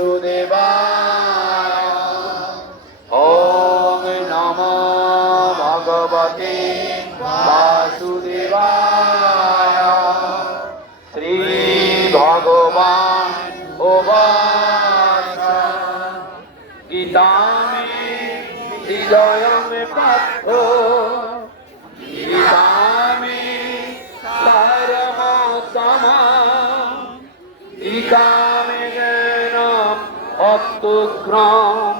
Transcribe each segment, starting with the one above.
वासुदेवाय ॐ नमो भगवते वासुदेवाय श्रीभगवान् তত্ত্বগ্রাম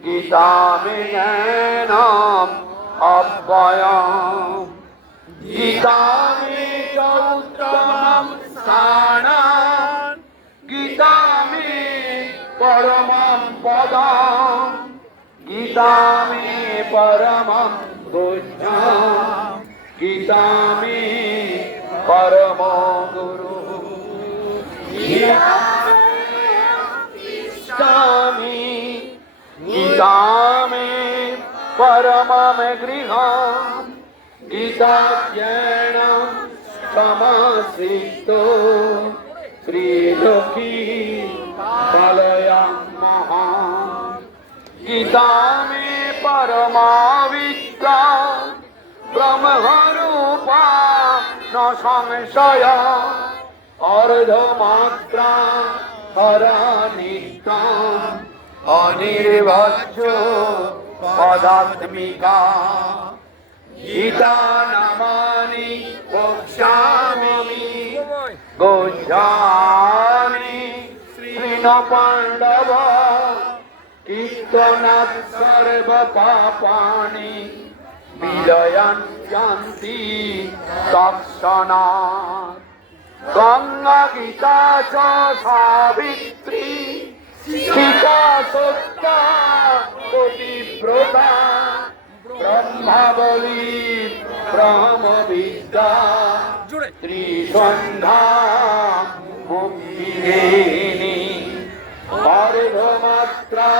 গীতামে জ্ঞানাম অব্যয়াম। গীতামে উত্তমাম স্থানান গীতামে পরমাম পদাম গীতামে পরমাম দুষ্যাম গীতামে পরম গুরু। গীতা तिष्ठामि निदामे परमं गृहं गीताध्ययन समासितो श्रीलोकी कलयं महा गीता मे परमाविद्या ब्रह्मरूपा न संशय अर्धमात्रा হর অনির্বাচ্য পদাত্মিকা গীতা নামানি বক্ষ্যামি গোঝামি শ্রীন পাণ্ডব কীর্তনাৎ সর্ব পাপানি বিলয়ন শান্তি তৎসনাৎ গঙ্গা গীতা চ সাবিত্রী সীতা সত্যা কোটিব্রতা ব্রহ্মাবলী ব্রহ্মবিদ্যা ত্রিসন্ধ্যা মুক্তিদেহিনী অর্ধমাত্রা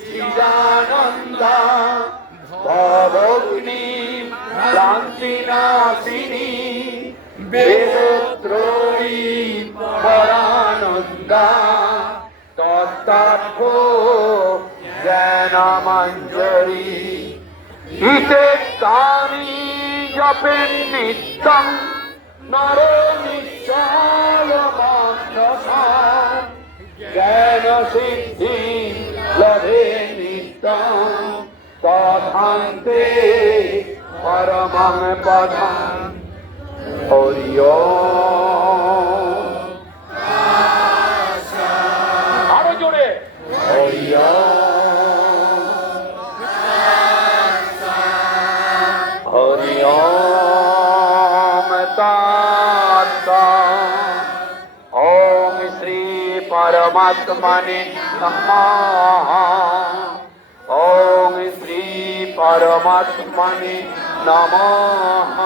চিদানন্দা ভবগ্নি ক্রান্তিনাশিনী বেদত্রয়ী জ্ঞানমঞ্জরি হিতে তানি জপেন নিত্যং নর নিশ্চল জ্ঞান সিদ্ধি লভে নিত্যং, তথান্তে পরমং হরি ওম। ॐ श्री परमात्मने नमः ॐ श्री परमात्मने नमः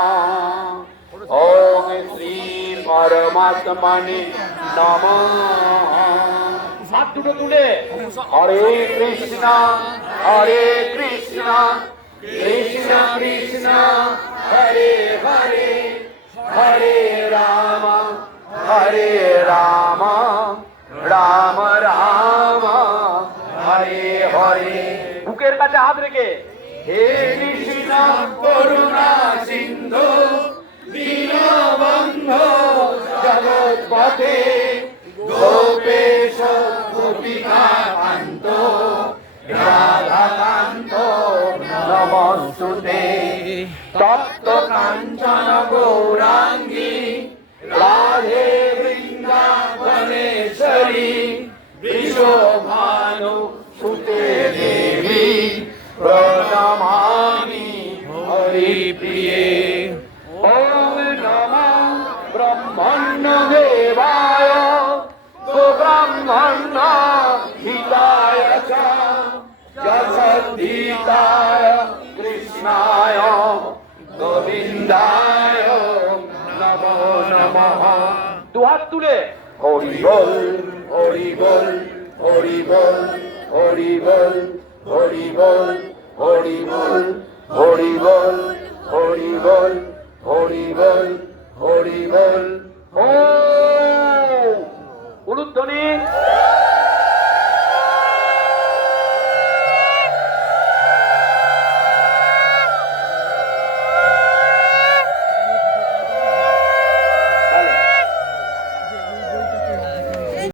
ॐ श्री परमात्मने नमः হাত দুটো তুলে হরে কৃষ্ণ হরে কৃষ্ণ কৃষ্ণ কৃষ্ণ হরে হরে হরে কাছে হাত রেখে। হে কৃষ্ণ, করুণা সিন্ধু, দীনবন্ধু, জগৎপথে গোপেশ গোপিকা কান্ত নমস্তুতে কাঞ্চন গৌরাঙ্গী, রাধে বৃন্দাবনেশ্বরী বিশ্বভানু হিতায় চ কৃষ্ণায় গোবিন্দায় নমো নমঃ দুহাত তুলে হরি বল হরি বল হরি বল হরি বল হরি বল হরি বল হরি বল হরি বল হরি বল হরি বল ও উলুধ্বনি